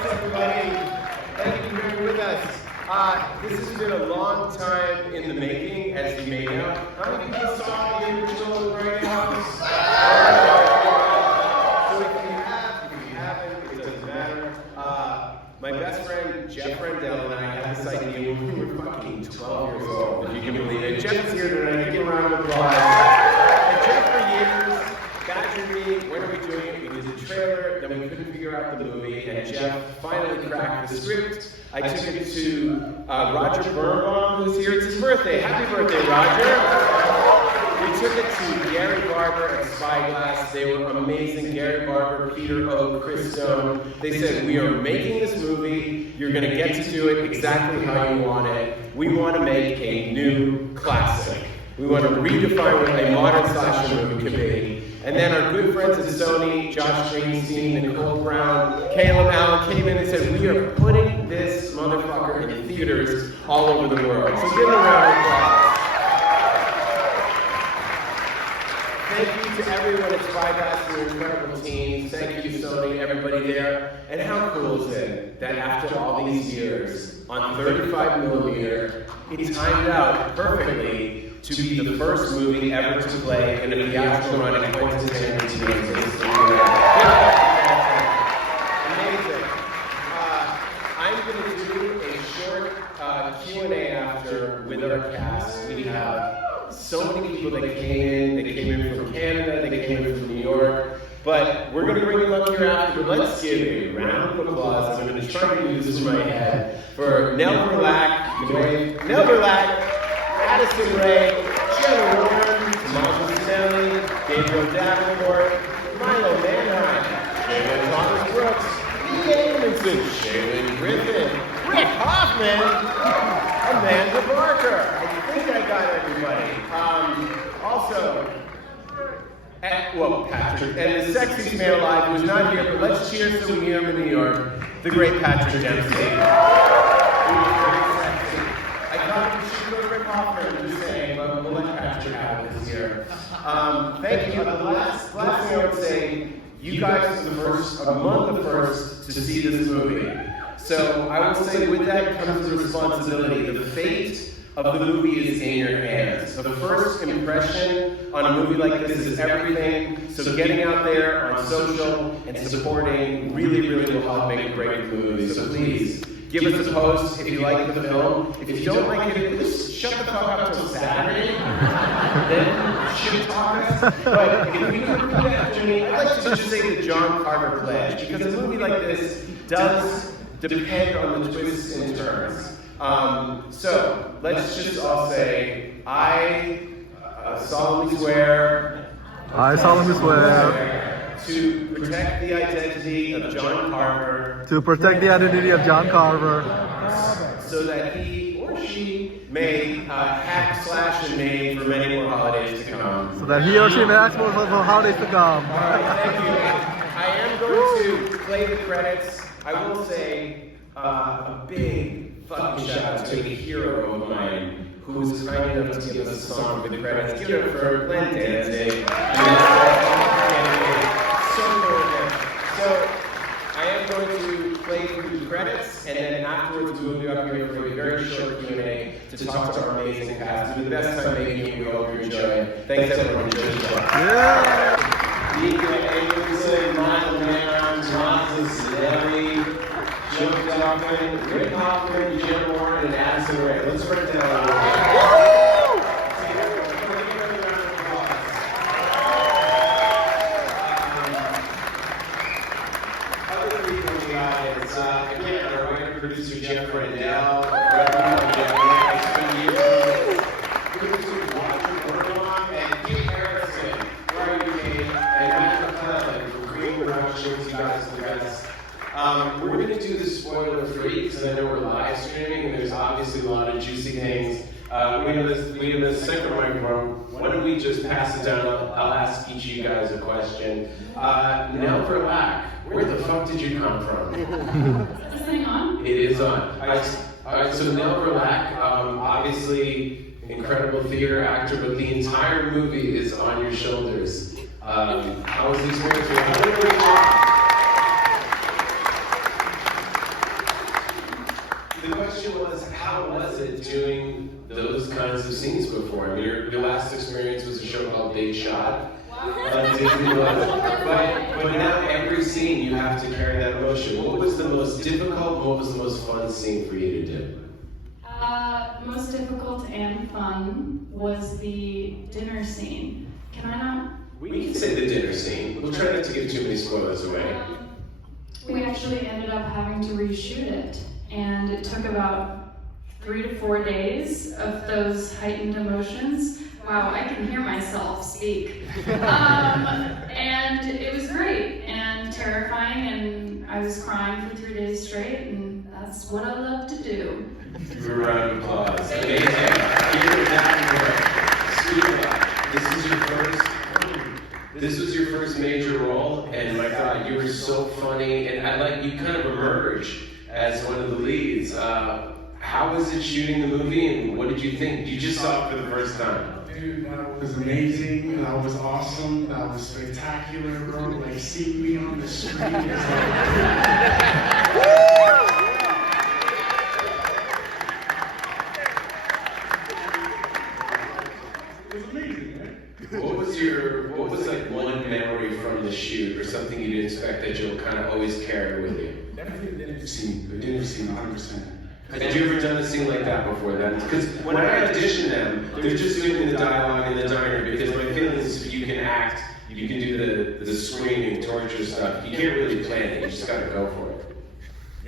Thanks, everybody. Thank you for being with us. This has been a long time in the making, as you may know. How many people saw the original Grey House? So if you haven't, it doesn't matter. My best friend, Jeff Rendell, and I had this idea when we were fucking 12 years old, if you can believe it. Jeff is here tonight. Give him a round of applause. And Jeff, for years, badgered me, when are we doing it? We did the trailer, then we couldn't figure out the movie, and Jeff finally cracked the script. I took it to Roger Birnbaum, who's here. It's his birthday. Happy birthday, Roger. We took it to Gary Barber at Spyglass. They were amazing. Gary Barber, Peter O, Chris Stone. They said, we are making this movie. You're going to get to do it exactly how you want it. We want to make a new classic. We want to redefine what a modern slasher movie can be. And then our good friends at Sony, Josh Greenstein, Nicole Brown, Caleb Allen came in and said, we are putting this motherfucker in theaters all over the world. So give them a round of applause. Thank you to everyone at Spyglass for your incredible teams. Thank you, Sony, everybody there. And how cool is it that after all these years, on 35mm, it timed out perfectly to be the first movie ever to play in a theatrical run in Quentin Tarantino's history. Amazing. I'm going to do a short Q&A after with our cast. We have so many people that came in. They came in from Canada, they came in from New York. But we're going to bring them up here after. But let's give a round of applause. I'm going to try to do this in my head for Nell Verlaque, Addison Rae, Jenna Warren, Michael Snelly, Gabriel Davenport, Milo Manheim, Jalen Thomas Brooks, Ian Amundsen, Shaylin Griffin, Rick Hoffman, Amanda Barker. I think I got everybody. Patrick, and the sexiest man alive who's not here, but let's cheers so we hear him in New York, the great Patrick Dempsey. I thought we should go to Rick Hoffman, I'm just saying, but we'll let Patrick have it this year. Thank you. The last thing I would say, you guys are among the first to see this movie. So I would say with that comes the responsibility. The fate of the movie is in your hands. The first impression on a movie like this is everything. So getting out there on social and supporting really, really will help make a great movie. So please, give us a post if you like the film. If you don't like it, just shut the fuck up till Saturday. Then shit talk us. But if you can repeat after me, I'd like to just say the John Carter pledge, because a movie like this does depend on the twists and turns. So let's just all say, I solemnly swear. I solemnly swear to protect the identity of John Carver. to protect the identity of John Carver, So that he or she may hack, slash, and maim for many more holidays to come. so that he or she may ask for the holidays to come. All right, thank you. I am going to play the credits. I will say a big fucking shout out to a hero of mine who was kind enough to give us a song for the credits. Give it for Glenn Danzig. So I am going to play through the credits, and then afterwards we'll be up here for a very short Q&A to talk to our amazing cast. It's the best time making it. We hope you enjoy it. Thanks everyone. Enjoy the show. Yeah. Nico Abramson, Michael Manheim, Jonathan Sinelli, Joe Duffin, Rick Hoffman, Jim Warren, and Addison Rae. Let's break it down a little bit. Other people in the audience, again, our writer producer Jeff Rendell, producer Roger Birnbaum, and Kim Harrison, Laurie Kane, and Matt McClellan for creating productions. You guys are the best. We're going to do this spoiler free because I know we're live streaming and there's obviously a lot of juicy things. We have this second microphone. Why don't we just pass it down? I'll ask each of you guys a question. Nell Verlaque, where the fuck did you come from? Is this thing on? It is on. Alright, so Nell Verlaque, obviously incredible theater actor, but the entire movie is on your shoulders. How was the experience? scenes before. I mean, your last experience was a show called Big Shot on Disney Plus. But now every scene you have to carry that emotion. What was the most difficult, what was the most fun scene for you to do? Most difficult and fun was the dinner scene. Can I not? We can say the dinner scene. We'll try not to give too many spoilers away. We actually ended up having to reshoot it, and it took about 3 to 4 days of those heightened emotions. Wow, I can hear myself speak. And it was great and terrifying, and I was crying for 3 days straight, and that's what I love to do. Give a round of applause. Amazing. You're This was your first major role, and my God, you were so funny, and you kind of emerged as one of the leads. How was it shooting the movie, and what did you think? You just saw it for the first time. Dude, that was amazing. That was awesome. That was spectacular, bro. Like, seeing me on the street is it was amazing, man. What was like one memory from the shoot, or something you didn't expect that you'll kind of always carry with you? Definitely the dinner scene, 100%. Had you ever done a scene like that before then? Because when I audition them, they're just doing the dialogue in the diner, because my feeling is if you can act, you can do the screaming, torture stuff. You can't really plan it, you just gotta go for it.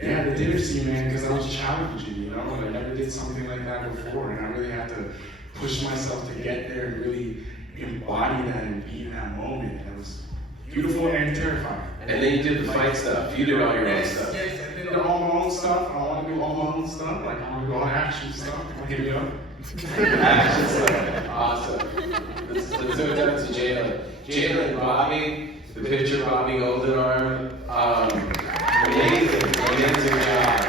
Yeah, the dinner scene, man, because I was challenging, you know? I never did something like that before, and I really had to push myself to get there and really embody that and be in that moment. And it was beautiful and terrifying. And then you did the fight stuff. You did all your own stuff. Yes, I did all my own stuff. I want to do all my own stuff. Like, I want to do all the action stuff. Hit me up. Action stuff. Awesome. Let's go down to Jalen. Jalen and Bobby, the picture Bobby Goldenarm. Amazing job.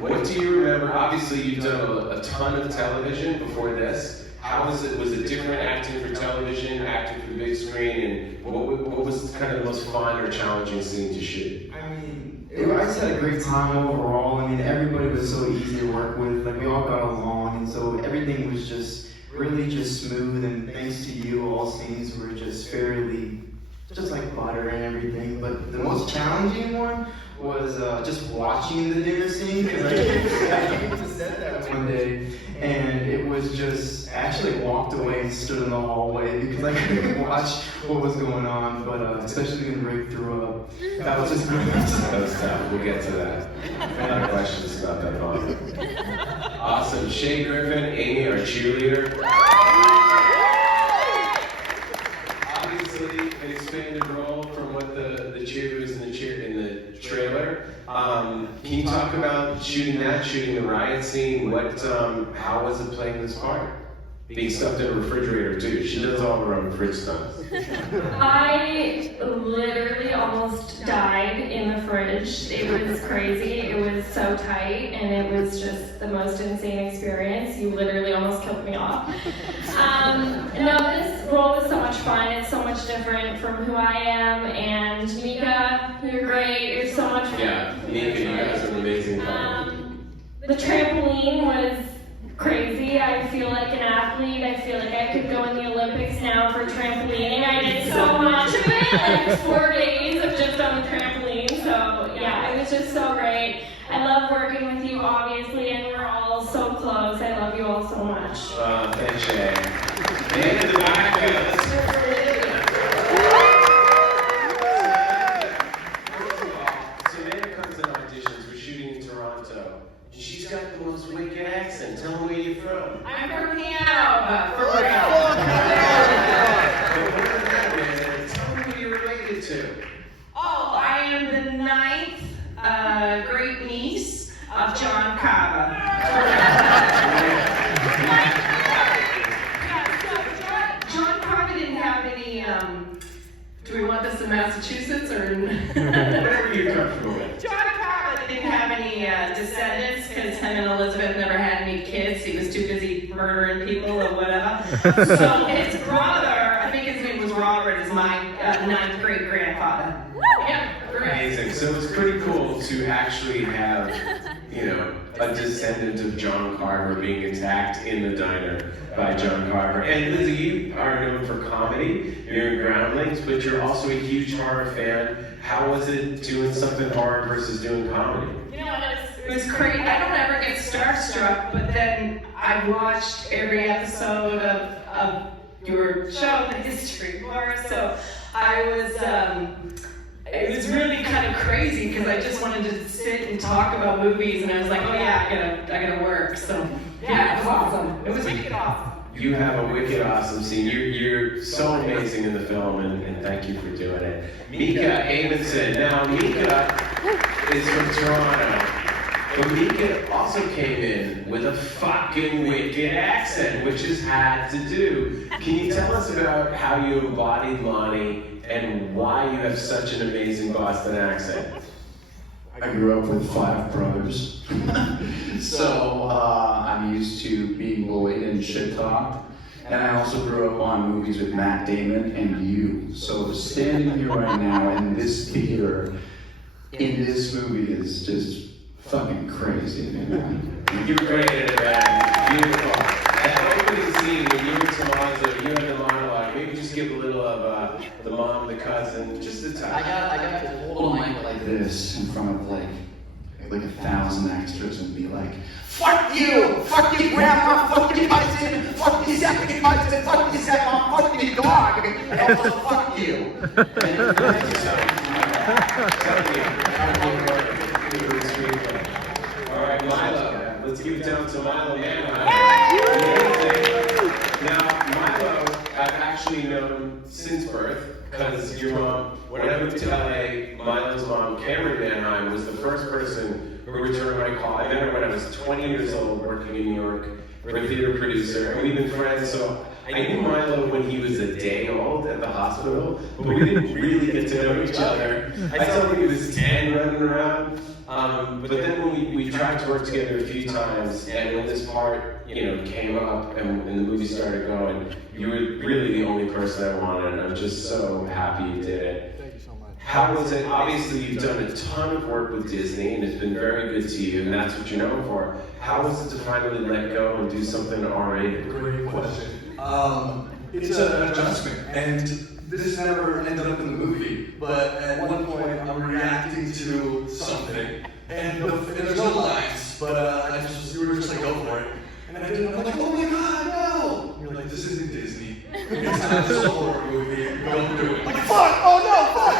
What do you remember? Obviously, you've done a ton of television before this. How was it? Was it different acting for television, acting for the big screen, and what was kind of the most fun or challenging scene to shoot? I mean, I just had a great time overall. I mean, everybody was so easy to work with. Like, we all got along, and so everything was just really just smooth. And thanks to you, all scenes were just fairly, just like butter and everything. But the most challenging one was just watching the dinner scene, because I came to set that one day, and it was just, I actually walked away and stood in the hallway because I couldn't watch what was going on, but especially when Rick threw up, that was just That was tough. We'll get to that. A lot of questions about that moment. Awesome. Shay Griffin, Amy, our cheerleader. Obviously, an expanded role from what the cheerleaders in the trailer. Can you talk about shooting the riot scene? How was it playing this part? Being stuffed in a refrigerator too. She does all her own fridge stunts. I literally almost died in the fridge. It was crazy. It was so tight, and it was just the most insane experience. You literally almost killed me off. No, this role was so much fun. It's so much different from who I am. And Mika, you're great. You're so much fun. Yeah, Mika, you guys are an amazing couple. The trampoline was crazy. I feel like an athlete. I feel like I could go in the Olympics now for trampolining. I did so much of it, like 4 days of just on the trampoline. So yeah, it was just so great. I love working with you, obviously, and we're all so close. I love you all so much. Thanks, Shay. And in the back, let's hear for Savannah comes in auditions. We're shooting in Toronto. She's got the most wicked accent. Tell them where you're from. I'm from Hanover, for real. Tell them who you're related to. Oh, I am the ninth great niece of John Carver. John Carver didn't have any, do we want this in Massachusetts or in... Whatever you're comfortable with. John Carver didn't have any descendants because him and Elizabeth never had any kids. He was too busy murdering people or whatever. So his brother, I think his name was Robert, is my ninth great grandfather. Yep, correct. Amazing. So it's pretty cool to actually have, a descendant of John Carver being attacked in the diner by John Carver. And Lizzie, you are known for comedy. You're in Groundlings, but you're also a huge horror fan. How was it doing something horror versus doing comedy? You know what, it was great. I don't ever get starstruck, but then I watched every episode of your show, The History War, so I was, it was really kind of crazy because I just wanted to sit and talk about movies, and I was like, oh yeah, I gotta work, so yeah, it was awesome. It was wicked awesome. You have a wicked awesome scene. You're so amazing in the film, and thank you for doing it. Mika Amundsen. Now, Mika is from Toronto, but Mika also came in with a fucking wicked accent, which is hard to do. Can you tell us about how you embodied Lonnie and why you have such an amazing Boston accent? I grew up with 5 brothers, so I'm used to being bullied and shit talked. And I also grew up on movies with Matt Damon and you. So standing here right now in this theater, in this movie is just fucking crazy, man. You were great at it, man. Beautiful. That opening scene when you were Tommaso, you had the monologue. Maybe just give a little of the mom, the cousin, just a touch. I got to hold a mic like this in front of like 1,000 extras and be like, fuck you! Fuck your grandma! Fuck your cousin! Fuck your second cousin! Fuck your stepmom! Fuck your dog! And also fuck you! Alright, Milo. Let's give it down to Milo Manheim. Now, Milo, I've actually known since birth, because your mom, when I moved to LA, Milo's mom, Cameron Manheim, was the first person who returned my call. I met her when I was 20 years old, working in New York for a theater producer, and we've been friends, so I knew Milo when he was a day old at the hospital, but we didn't really get to know each other. I saw him when he was 10 running around, but then when we tried to work together a few times, and when this part, came up and the movie started going, you were really the only person I wanted, and I'm just so happy you did it. Thank you so much. How was it? Obviously, you've done a ton of work with Disney, and it's been very good to you, and that's what you're known for. How was it to finally let go and do something R-rated? Great question. It's an adjustment, and this never ended up in the movie, but at one point I'm reacting to something, and there's no lines, but we were just like, go for it. And I did it, I'm like, oh my god, no! And you're like, this isn't Disney. It's not a horror movie. Don't do it. Like, fuck! Oh no, fuck!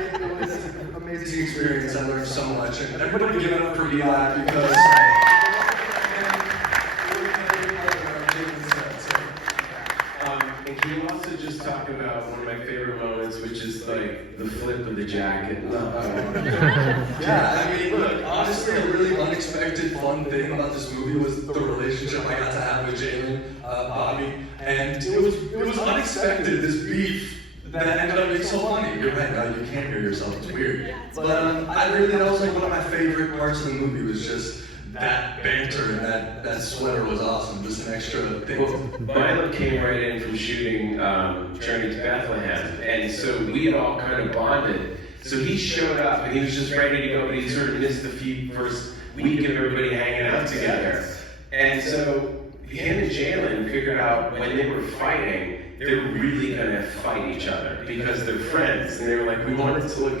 And it was an amazing experience. I learned so much. And everybody give it up for Eli because. And can you also just talk about one of my favorite moments, which is like the flip of the jacket? Yeah, I mean, look, honestly, a really unexpected fun thing about this movie was the relationship I got to have with Jalen, Bobby, and it was unexpected, this beef that ended up being so funny. You're right, you can't hear yourself, it's weird. But that was like one of my favorite parts of the movie was just that banter and that sweater was awesome, just an extra thing. Well, Milo came right in from shooting Journey to Bethlehem, and so we had all kind of bonded. So he showed up and he was just ready to go, but he sort of missed the first week of everybody hanging out together. And so him and Jalen figured out when they were fighting, they're really gonna fight each other because they're friends, and they were like, we want it to look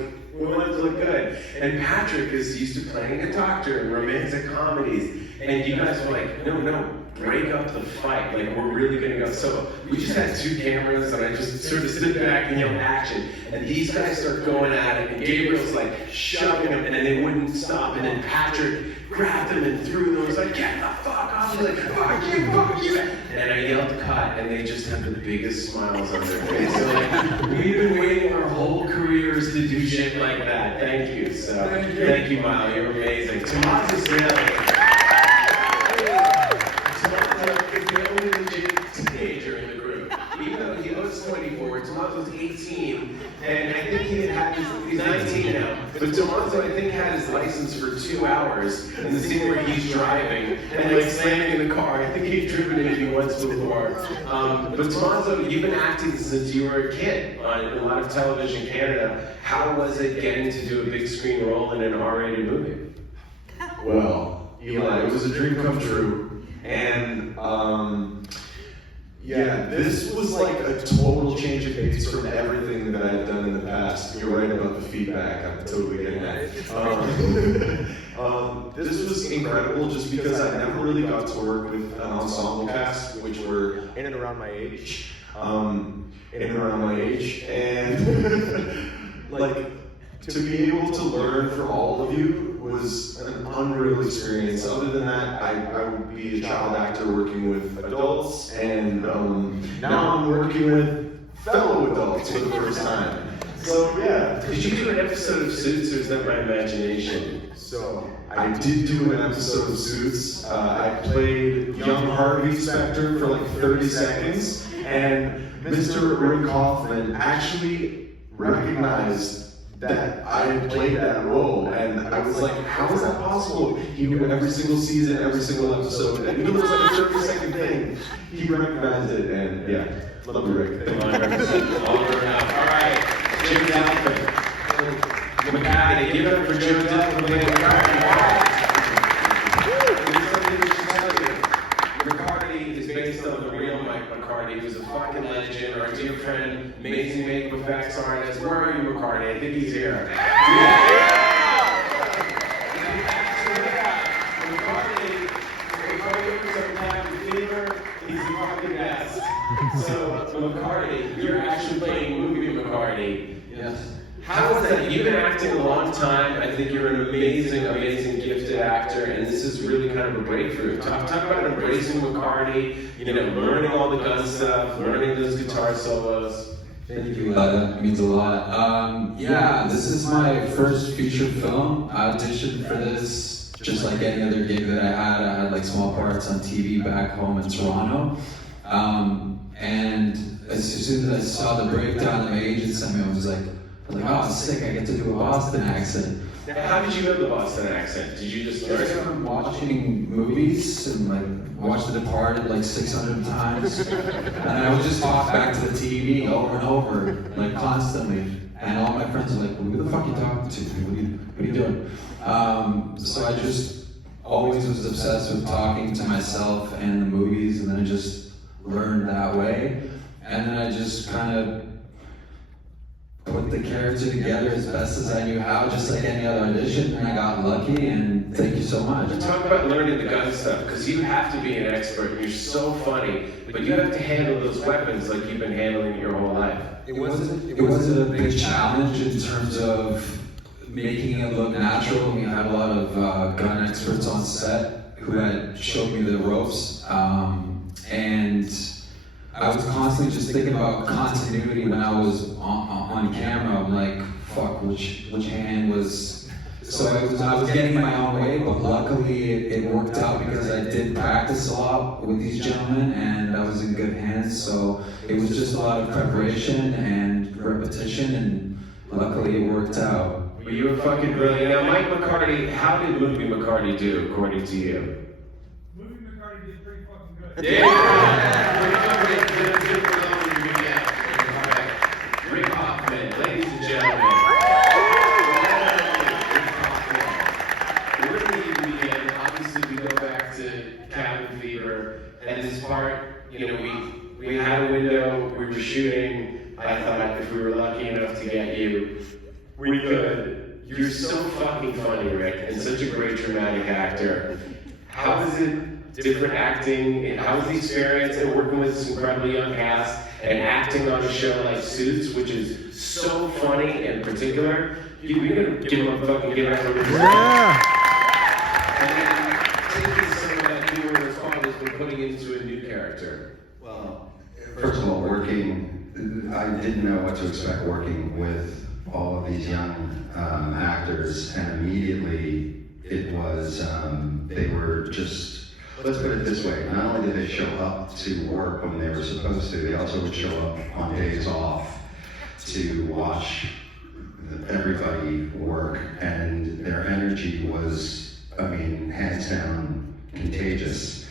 good. And Patrick is used to playing a doctor in romantic comedies, and you guys were like, no, break up the fight, like we're really gonna go. So we just had 2 cameras, and I just sort of stood back and yelled action, and these guys start going at it, and Gabriel's like shoving them, and then they wouldn't stop, and then Patrick grabbed them and threw them, and was like, get the fuck off, he's like, fuck you, and I yelled cut, and they just had the biggest smiles on their face. So like, we've been waiting our whole careers to do shit like that. Thank you. So thank you, Milo, you're amazing. Tommaso is the only legit teenager in the group. Even though he looks 24, Tommaso's 18, and I think he's 19 now. But Tommaso, I think, had his license for 2 hours in the scene where he's driving and like slamming in the car. I think he'd driven it once before. But Tommaso, you've been acting since you were a kid on a lot of television in Canada. How was it getting to do a big screen role in an R-rated movie? Well, Eli, it was a dream come true, and yeah, this was like a total change of pace from everything that I had done in the past. You're right about the feedback. I'm totally getting that. This was incredible just because I never really got to work with an ensemble cast, which were in and around my age. And like to be able to learn from all of you was an unreal experience. Other than that, I would be a child actor working with adults, and now I'm working with fellow adults for the first time. So yeah. Did you do an episode of Suits, or is that my imagination? So I did do an episode of Suits. I played young Harvey Specter for like 30 seconds, and Mr. Rick Hoffman actually recognized that I had played that role, and I was like, how is that possible? He knew every single season, every single episode, and even though it was like a 30-second thing, he recognized it, and yeah, love you, Rick. All right, Jim Delphin. McCarthy, give it up for Jim Delphin playing McCarthy. McCarthy is based on the real Mike McCarthy, who's a fucking legend, our dear friend, amazing makeup effects artist. Where are you, McCarthy? I think he's here. He's the fucking best. So, McCarthy, you're actually playing movie McCarthy. Yes. How is that? You've been acting a long time. I think you're an amazing, amazing, gifted actor, and this is really kind of a breakthrough. Talk about embracing McCarthy, learning all the gun stuff, learning those guitar solos. Thank you, that means a lot. Yeah, this is my first feature film. I auditioned for this just like any other gig that I had. I had like small parts on TV back home in Toronto. And as soon as I saw the breakdown that my agent sent me, I was like, oh, sick, I get to do a Boston accent. Now, how did you know the Boston accent? Did you just learn it? From watching movies and like watched The Departed like 600 times. And I would just talk back to the TV over and over, like constantly. And all my friends were like, well, who the fuck are you talking to? What are you doing? So I just always was obsessed with talking to myself and the movies, and then I just learned that way. And then I just kind of put the character together as best as I knew how, just like any other audition, and I got lucky, and thank you so much. Talk about learning the gun stuff, because you have to be an expert, and you're so funny, but you have to handle those weapons like you've been handling your whole life. It wasn't a big challenge in terms of making it look natural. We had a lot of gun experts on set who had showed me the ropes, and I was constantly just thinking about continuity when I was on camera. I'm like, fuck, which hand was... So I was getting my own way, but luckily it worked out because I did practice a lot with these gentlemen, and I was in good hands. So it was just a lot of preparation and repetition, and luckily it worked out. Well, you were fucking brilliant. Now, Mike McCarthy, how did Movie McCarthy do, according to you? Movie McCarthy did pretty fucking good. Rick Hoffman, ladies and gentlemen. We're going to begin. Obviously, we go back to Cabin Fever, and this part, we had a window, we were shooting. I thought if we were lucky enough to get you, we could. You're so fucking funny, Rick, and such a great dramatic actor. How is it different acting? How was the experience and working with this incredibly young cast and acting on a show like Suits, which is so funny and particular? You're gonna give them a fucking give out. Yeah. And then taking some of that newer response and putting it into a new character. Well, first of all, I didn't know what to expect working with all of these young actors, and immediately it was, they were just, let's put it this way, not only did they show up to work when they were supposed to, they also would show up on days off to watch everybody work, and their energy was, hands down, contagious.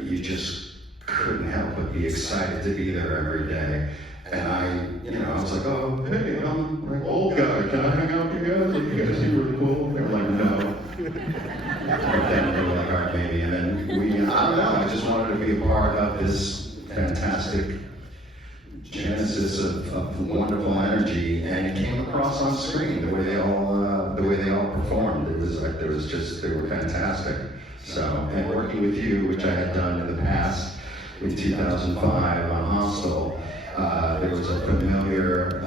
You just couldn't help but be excited to be there every day. And I was like, oh, hey, I'm an old guy. Can I hang out with you guys? Like, you guys seem really cool. They were like, no. then we were like, all right, maybe. And then I don't know, I just wanted to be a part of this fantastic genesis of wonderful energy, and it came across on screen the way they all performed. It was like they were fantastic. So, and working with you, which I had done in the past in 2005 on Hostel, there was a familiar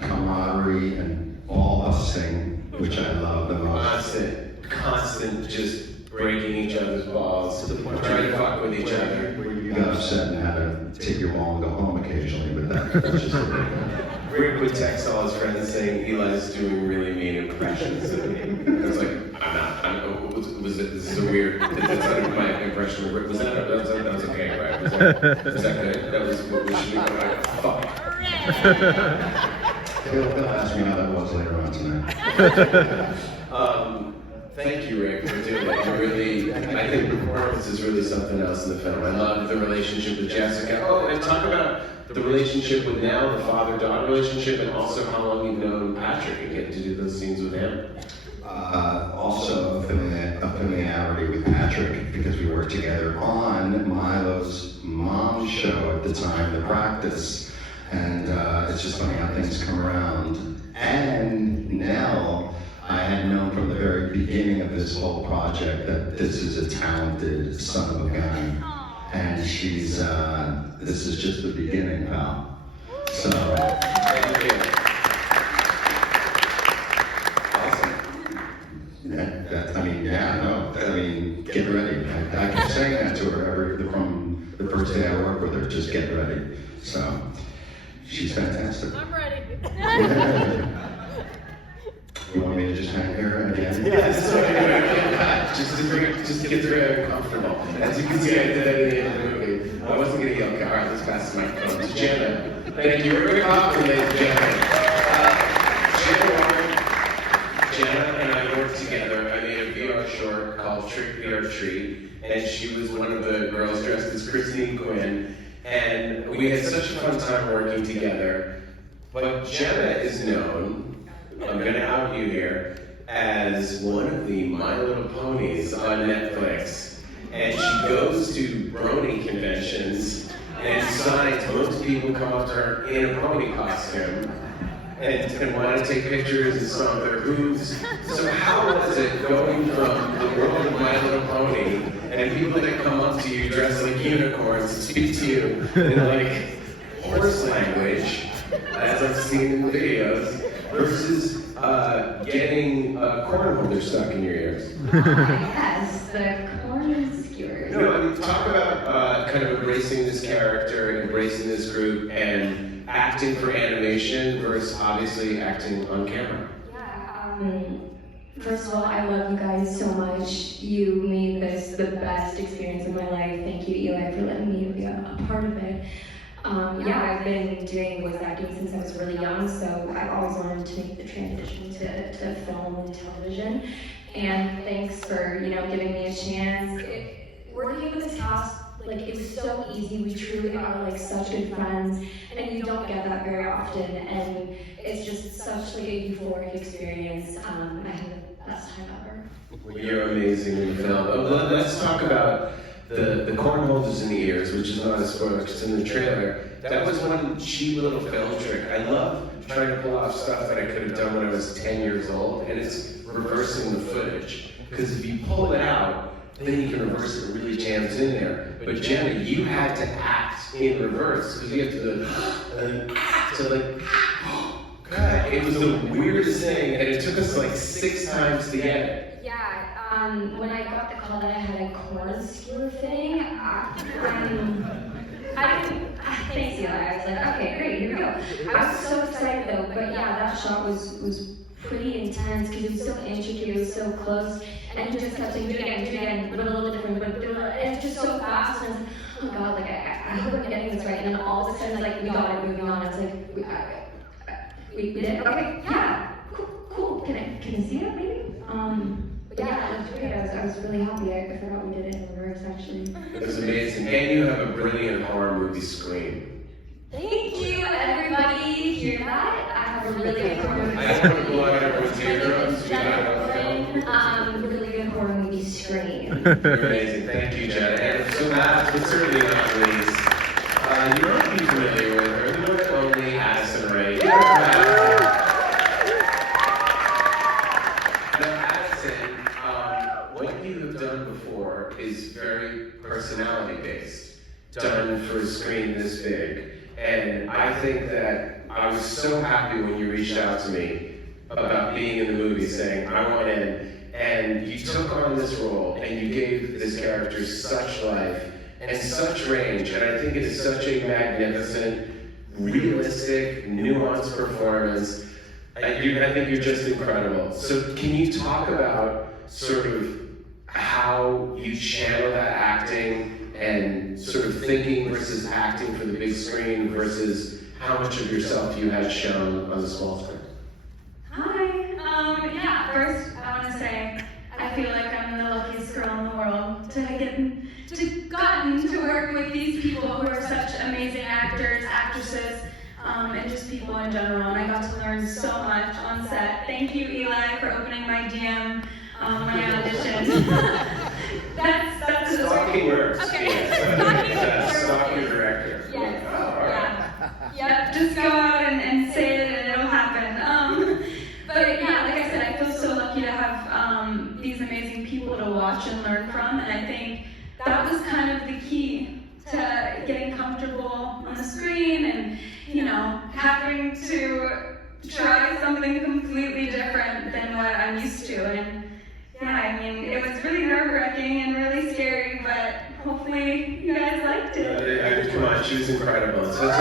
camaraderie and ball busting, which I love the most. Constant, just breaking each other's balls, trying to fuck with each other. You got upset and had to take your ball and go home occasionally, but that's just Rick would text all his friends saying Eli's doing really mean impressions of me. I was like, I'm not. Was it? This is a weird. That's not my impression of Rick. Was that was okay, right? Was that good? That was what we should be like. Fuck. He'll ask me how that was later on tonight. Thank you, Rick, for doing that. I think the performance is really something else in the film. I love the relationship with Jessica. Oh, and talk about the relationship with Nell, the father-daughter relationship, and also how long you've known Patrick and getting to do those scenes with him. Also a familiarity with Patrick because we worked together on Milo's mom's show at the time, The Practice. And it's just funny how things come around. And Nell, I had known from the very beginning of this whole project that this is a talented son of a gun. And she's, this is just the beginning, pal. So. Thank you. Get ready. I keep saying that to her from the first day I work with her, just get ready. So, she's fantastic. I'm ready. You want me to just hang here again? Yes. Just to get her comfortable. As you can see, I did that in the end of the movie. I wasn't going to yell, all right, let's pass the microphone to Jenna. Thank you. We're Hoffman, ladies and gentlemen. Jenna and I worked together. I made a VR short called Trick VR Treat, and she was one of the girls dressed as Christine Quinn, and we had such a fun time working together. But Jenna is known, I'm gonna out you here, as one of the My Little Ponies on Netflix, and she goes to brony conventions and signs. Most people come up to her in a pony costume. And want to take pictures and stomp their hooves. So how was it going from the world of My Little Pony and people that come up to you dressed like unicorns and speak to you in like horse language, as I've seen in the videos, versus getting a corn holder stuck in your ears? Yes, the corn skewers. No, I mean, talk about kind of embracing this character, embracing this group, and acting for animation versus obviously acting on camera. Yeah, first of all, I love you guys so much. You made this the best experience of my life. Thank you, Eli, for letting me be a part of it. I've been doing voice acting since I was really young, so I've always wanted to make the transition to film and television. And thanks for, giving me a chance. Working with this cast, it was so easy. We truly are such good friends, and you don't get that very often. And it's just such a euphoric experience. I had the best time ever. Well, you're amazing in the film. Let's talk about the corn holders in the ears, which is not a spoiler because it's in the trailer. That was one cheap little film trick. I love trying to pull off stuff that I could have done when I was 10 years old, and it's reversing the footage. Because if you pull it out, then you can reverse it, it really jams in there. But Jenna, you had to act in reverse, because you have to God, it was the weirdest thing, and it took us 6 times to get it. Yeah, when I got the call that I had a corn skewer fitting, thanks, Eli. I was like, okay, great, here we go. I was so excited though, but yeah, that shot was pretty intense because it was so intricate, it was so close, and he just kept saying, do it again, but a little different, but it's just so fast, and I was like, oh god, I hope I'm getting this right, and then all of a sudden, we got it, moving on. I was like, we did? Okay, yeah, cool. Can I see it maybe? But yeah, it was great. I was really happy. I forgot we did it in reverse actually. It was amazing. And you have a brilliant horror movie scream. Thank you, everybody. Hear that? I have a really good horror movie. I don't know why everyone's here. You're amazing. Thank you, Jenna. And so last, but certainly not least, you might be familiar with her, the one and only Addison Rae. Now, Addison, what you have done before is very personality-based, done for a screen this big. And I think that I was so happy when you reached out to me about being in the movie, saying, I want in. And you took on this role, and you gave this character such life and such range. And I think it is such a magnificent, realistic, nuanced performance. I think you're just incredible. So can you talk about sort of how you channel that acting and sort of thinking versus acting for the big screen versus how much of yourself you had shown on the small screen? Hi. Yeah, first I want to say I feel like I'm the luckiest girl in the world to gotten to work with these people who are such amazing actors, actresses, and just people in general. And I got to learn so much on set. Thank you, Eli, for opening my DM when I auditioned. That's Stalking works. Okay. Yes, stalking director. Yes. Oh, all right. Yep, just go out and say it and it'll happen. But yeah, like I said, I feel so lucky to have these amazing people to watch and learn from, and I think that was kind of the key to getting comfortable on the screen and, you know, having to try something completely different than what I'm used to. And yeah, I mean, it was really nerve-wracking and really scary, but hopefully you guys liked it. Come on, she was incredible. So there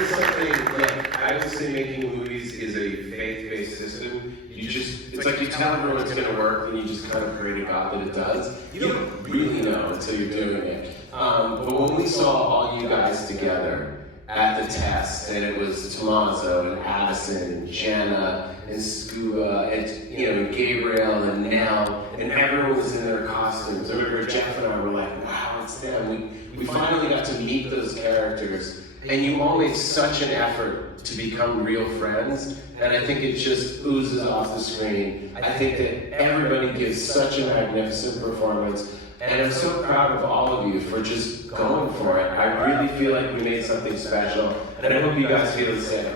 is something, like, I would say making movies is a faith-based system. It's like you tell everyone it's going to work, and you just kind of pray to God that it does. You don't really know until you're doing it. But when we saw all you guys together at the test, and it was Tommaso and Addison and Jenna and Scuba and Gabriel and Nell, and everyone was in their costumes. I remember Jeff and I were like, wow, it's them. We finally got to meet those characters, and you all made such an effort to become real friends, and I think it just oozes off the screen. I think that everybody gives such a magnificent performance, and I'm so proud of all of you for just going for it. I really feel like we made something special, and I hope you guys feel the same. It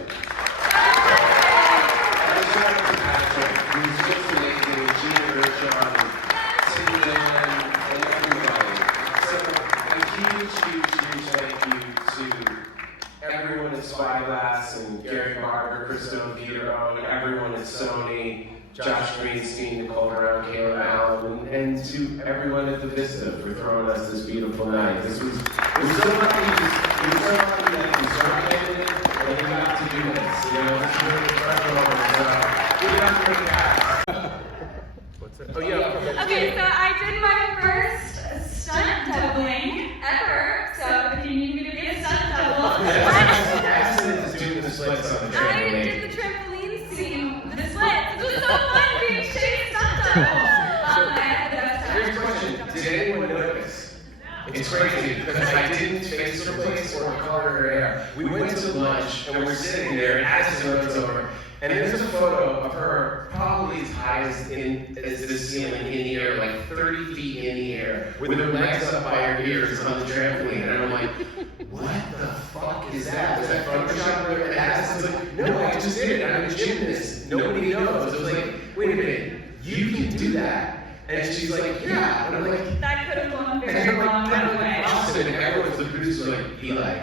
was just amazing, Gina Richard, Tim Dillon, and everybody. So a huge thank you to everyone at Spyglass and Gary Barber, Christo Vito, and everyone at Sony, Josh Greenstein, Nicole Brown, Caleb Allen, and to everyone at the Vista for throwing us this beautiful night. It was so lucky that we started it, and we got to do this. It's really incredible. Give it up for the guys. What's it? Oh yeah. Okay, so I did my first stunt doubling ever. So if you need me to be a stunt double, Addison is doing the splits on the trampoline. I did the trampoline scene, the splits. It was so fun being Shane's stunt double. I had the best time. Here's a question: did anyone notice? It's crazy because I didn't face replace or color her hair. We went to lunch and we're sitting there, and Addison runs over. And there's a photo of her probably as high as the ceiling in the air, like 30 feet in the air, with her legs up by her ears on the trampoline. And I'm like, what the fuck is that? Was that Photoshop? And Addison's like, no, I just did it. I'm a gymnast. Nobody knows. I was like, wait a minute, you can do that? And she's like, yeah. And I'm like, that could have gone very wrong that way. Austin, everyone's the producer, like, Eli,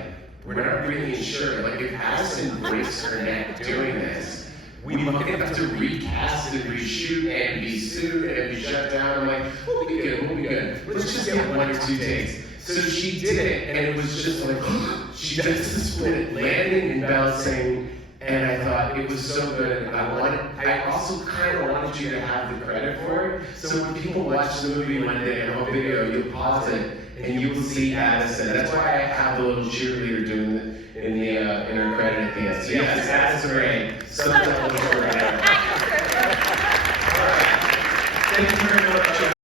we're not really sure. Like, if Addison breaks her neck doing this, we might have to recast and reshoot and be sued and be shut down. I'm like, we'll be good. Let's just get 1 or 2 takes. So she did it, and it was just like, she does the split, landing and bouncing, and I thought it was so good. I also kind of wanted you to have the credit for it. So when people watch the movie one day on home video, you'll pause it, and you will see Addison. That's why I have the little cheerleader doing it in her credit at the end. So yes, Addison Rae. So right there. All right. Thank you very much.